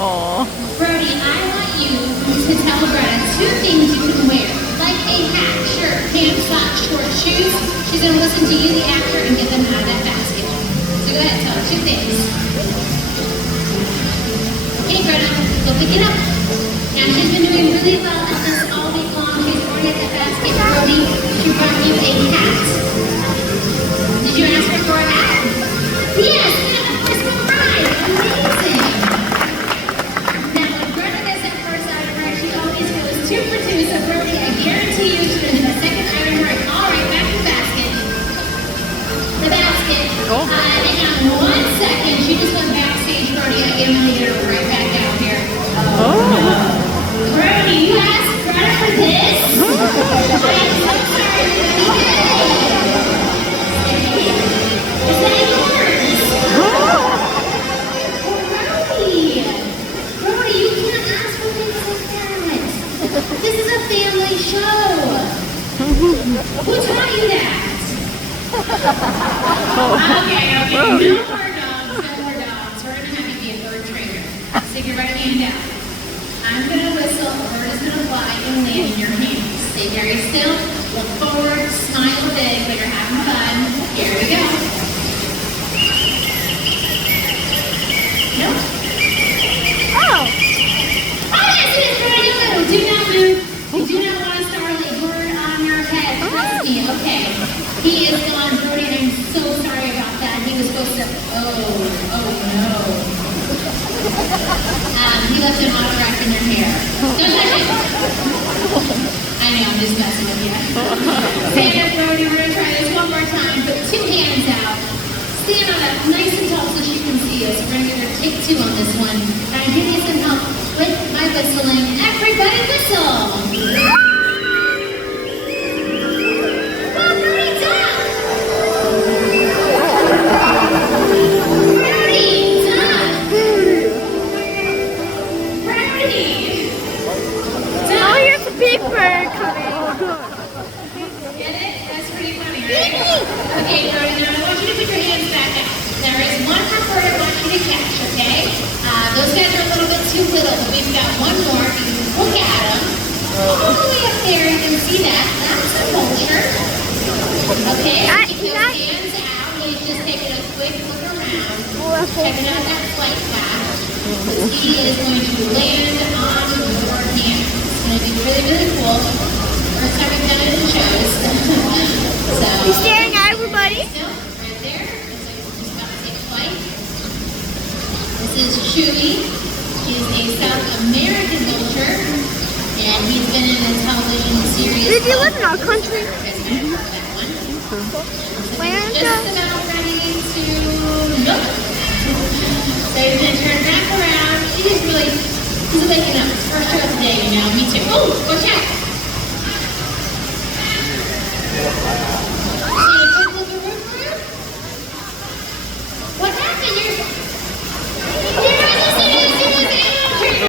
Aw. Brody, I want you to tell Greta 2 things you can wear. Like a hat, shirt, pants, socks, short shoes. She's going to listen to you, the actor, and get them out of that basket. So go ahead, tell her 2 things. Okay, Greta, go pick it up. Now she's been doing really well at this all week long. She's already at that basket. Brody, she brought you a hat. Did you ask her for a hat? Yes, you know, of course, right. Amazing. Now, when Greta gets that first item right, she always goes 2 for 2. So, Brody, I guarantee you she's going to do the second item right. All right, back to the basket. The basket. Oh. Hang on 1 second. She just went backstage, Brody. I am going to get her right back out here. Oh. Brody, you asked Greta for this? I am so sorry, everybody. Is that yours? Brody, you can't ask for things like that. This is a family show. Who taught you that? Okay. No more dogs. We're going to have you be a bird trainer. Stick your right hand out. I'm going to whistle, a bird is going to fly and land in your hands. Stay very still, look forward, smile big, but you're having fun. Here we go. Nope. Oh, yes, it is ready to move. Do not move. You do not want a starlit bird on your head. Trust me. Okay. He is gone, Brody. I'm so sorry about that. He was supposed to. Oh no. He left an autograph in your hair. Don't touch it. I know, I'm just messing with you. Stand up, Brody. We're going to try this one more time. Put 2 hands out. Stand on up nice and tall so she can see us. We're going to give her take 2 on this one. And I'm giving you some help with my whistling. Everybody whistle. Big bird coming. Get it? That's pretty funny, right? Okay, Brody, now I want you to put your hands back out. There is one more bird I want you to catch, okay? Those guys are a little bit too little, but we've got one more. You can look at them. All the way up there, you can see that. That's a vulture. Okay, keep those hands out. He's just taking a quick look around. Checking out that flight path. He is going to land on your hand. It's going to be really, really cool. First time we've done it in shows. So, He's staring at everybody. Still, right there. He's about to take flight. This is Chewy. He is a South American vulture. And he's been in a television series. Did you live in our country? Where is just about ready to nope. So you're going to turn back around. He's waking up. First show of the day, you know. Me too. Oh, watch out.